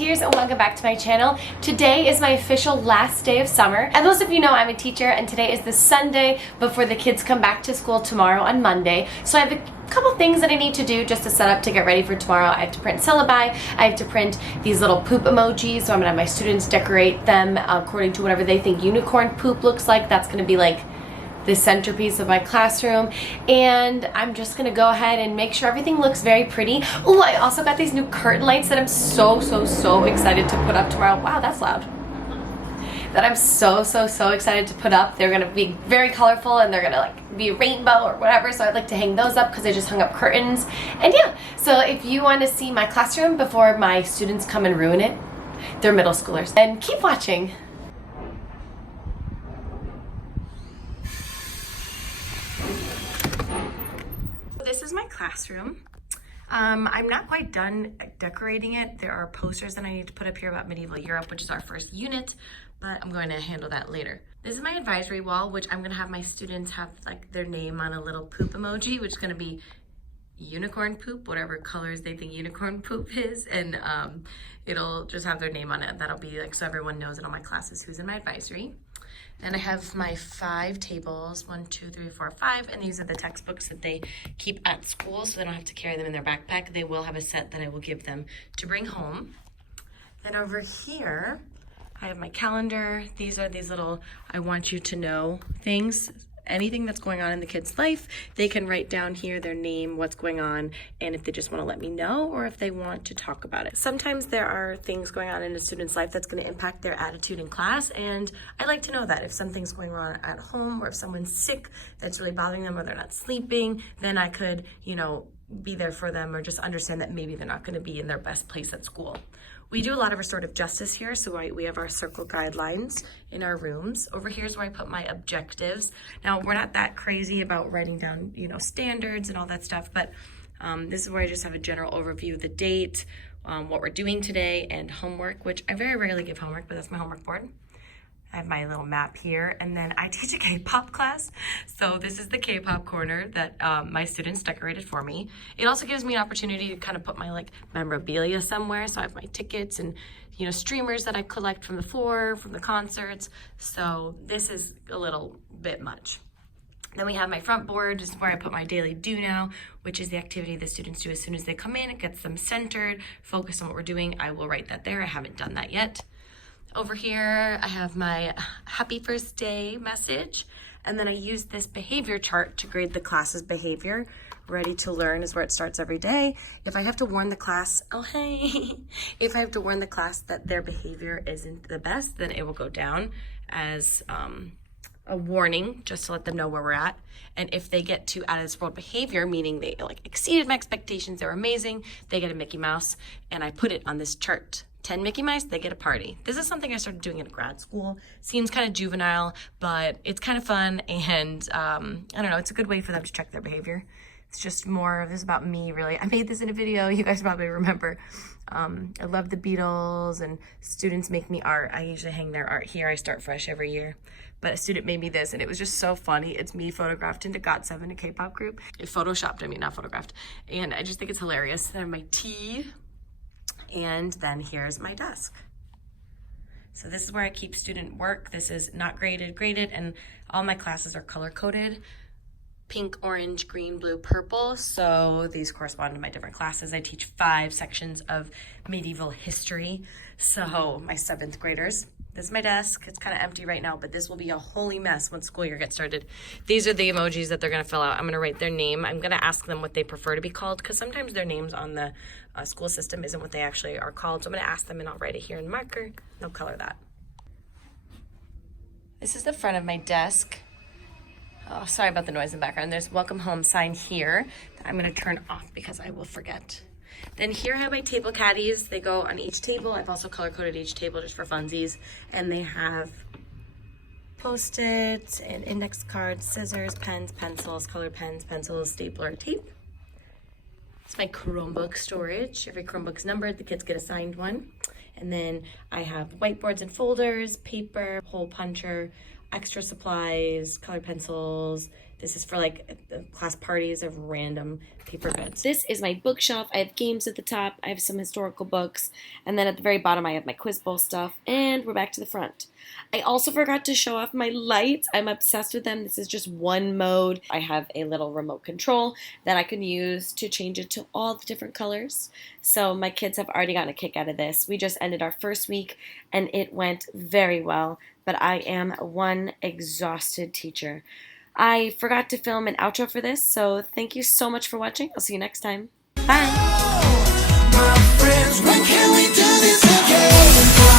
Disneydees, and welcome back to my channel. Today is my official last day of summer, and those of you know I'm a teacher, and today is the Sunday before the kids come back to school tomorrow on Monday. So I have a couple things that I need to do just to set up to get ready for tomorrow. I have to print syllabi, I have to print these little poop emojis, so I'm gonna have my students decorate them according to whatever they think unicorn poop looks like. That's gonna be like the centerpiece of my classroom, and I'm just gonna go ahead and make sure everything looks very pretty. Oh, I also got these new curtain lights that I'm so excited to put up tomorrow. Wow, that's loud. That I'm so excited to put up. They're gonna be very colorful and they're gonna like be rainbow or whatever, so I'd like to hang those up because I just hung up curtains. And yeah, so if you want to see my classroom before my students come and ruin it, they're middle schoolers, and keep watching. This is my classroom. I'm not quite done decorating it. There are posters that I need to put up here about medieval Europe, which is our first unit, but I'm going to handle that later. This is my advisory wall, which I'm going to have my students have like their name on a little poop emoji, which is going to be unicorn poop, whatever colors they think unicorn poop is, and it'll just have their name on it. That'll be like so everyone knows in all my classes who's in my advisory. Then I have my 5 tables, 1, 2, 3, 4, 5, and these are the textbooks that they keep at school, so they don't have to carry them in their backpack. They will have a set that I will give them to bring home. Then over here, I have my calendar. These are these little I want you to know things. Anything that's going on in the kid's life, they can write down here their name, what's going on, and if they just want to let me know or if they want to talk about it. Sometimes there are things going on in a student's life that's going to impact their attitude in class, and I like to know that. If something's going on at home or if someone's sick that's really bothering them or they're not sleeping, then I could, you know, be there for them or just understand that maybe they're not going to be in their best place at school. We do a lot of restorative justice here, so we have our circle guidelines in our rooms. Over here is where I put my objectives. Now, we're not that crazy about writing down, you know, standards and all that stuff, but this is where I just have a general overview of the date, what we're doing today, and homework, which I very rarely give homework, but that's my homework board. I have my little map here, and then I teach a K-pop class, so this is the K-pop corner that my students decorated for me. It also gives me an opportunity to kind of put my like memorabilia somewhere, so I have my tickets and, you know, streamers that I collect from the floor, from the concerts, so this is a little bit much. Then we have my front board. This is where I put my daily do now, which is the activity the students do as soon as they come in. It gets them centered, focused on what we're doing. I will write that there. I haven't done that yet. Over here, I have my happy first day message, and then I use this behavior chart to grade the class's behavior. Ready to learn is where it starts every day. If I have to warn the class, oh hey, if I have to warn the class that their behavior isn't the best, then it will go down as a warning, just to let them know where we're at. And if they get to out of this world behavior, meaning they like exceeded my expectations, they're amazing, they get a Mickey Mouse, and I put it on this chart. 10 Mickey Mice, they get a party. This is something I started doing in grad school. Seems kind of juvenile, but it's kind of fun, and I don't know, it's a good way for them to check their behavior. It's just more, this is about me, really. I made this in a video, you guys probably remember. I love the Beatles, and students make me art. I usually hang their art here. I start fresh every year. But a student made me this, and it was just so funny. It's me photographed into GOT7, a K-pop group. It photoshopped, I mean, not photographed. And I just think it's hilarious. Then I have my tea. And then here's my desk. So this is where I keep student work. This is not graded, and all my classes are color-coded. Pink, orange, green, blue, purple. So these correspond to my different classes. I teach 5 sections of medieval history. So my 7th graders. This is my desk. It's kind of empty right now, but this will be a holy mess when school year gets started. These are the emojis that they're going to fill out. I'm going to write their name. I'm going to ask them what they prefer to be called, because sometimes their names on the school system isn't what they actually are called. So I'm going to ask them, and I'll write it here in marker. They'll color that. This is the front of my desk. Oh, sorry about the noise in the background. There's welcome home sign here that I'm going to turn off because I will forget. Then here I have my table caddies. They go on each table. I've also color-coded each table just for funsies. And they have Post-its and index cards, scissors, pens, pencils, colored pens, pencils, stapler, tape. It's my Chromebook storage. Every Chromebook's numbered. The kids get assigned one. And then I have whiteboards and folders, paper, hole puncher, extra supplies, colored pencils, This is for like the class parties of random paper goods. This is my bookshelf. I have games at the top. I have some historical books. And then at the very bottom, I have my quiz bowl stuff. And we're back to the front. I also forgot to show off my lights. I'm obsessed with them. This is just one mode. I have a little remote control that I can use to change it to all the different colors. So my kids have already gotten a kick out of this. We just ended our first week and it went very well. But I am one exhausted teacher. I forgot to film an outro for this, so thank you so much for watching. I'll see you next time. Bye! My friends, when can we do this again?